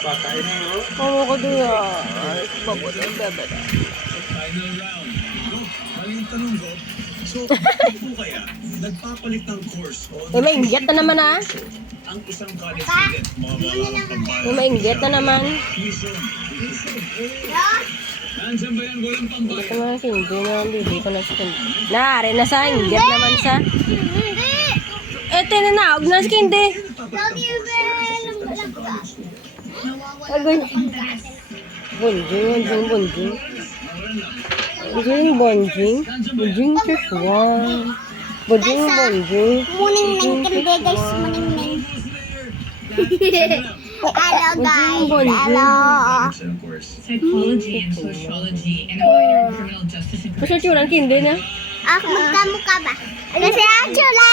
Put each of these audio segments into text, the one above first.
Patay na yun. Oo ko doon ay babot ang bebe. Final round. Maling tanong ko. So, kung kaya, nagpapalit ng course o Eh, mainggit na naman ah. ang isang college student, mga Eh, mainggit na naman. Nandiyan ba yan? Walang pambay. Ito naman hindi na hindi ko na skin. Nari na sa inggit naman sa. Ito na na, huwag na skin di. Agoy. Bonjing, bonjing, bonjing. Bonjing, bonjing. Bonjing, just one. Bonjing, bonjing. Muning neng kende guys, muning neng. Hello guys, hello. Psychology and sociology and a minor in criminal justice and Kasi curang kindi na. Ako magkamukha ba? Kasi Angela.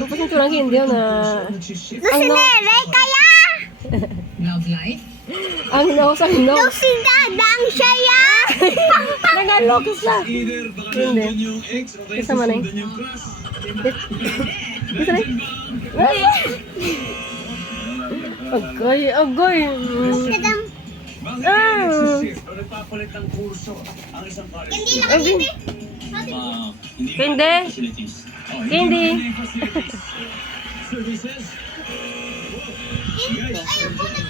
Kasi curang kindi na. Lucy Nere kaya. love life. Ang no sa no. Lucy Dadang siya ya. Nagalok sa. Either baka Hindi. nandun yung ex o kaya Isa man eh. susundan yung crush. Isa na. Agoy, agoy. Kadam. Bakit Ah. nagsishift o nagpapalit ng kurso ang isang college Hindi student? lang hindi. Hindi Hindi. facilities. Oh, Hindi. hindi facilities. Services. Ayaw po nag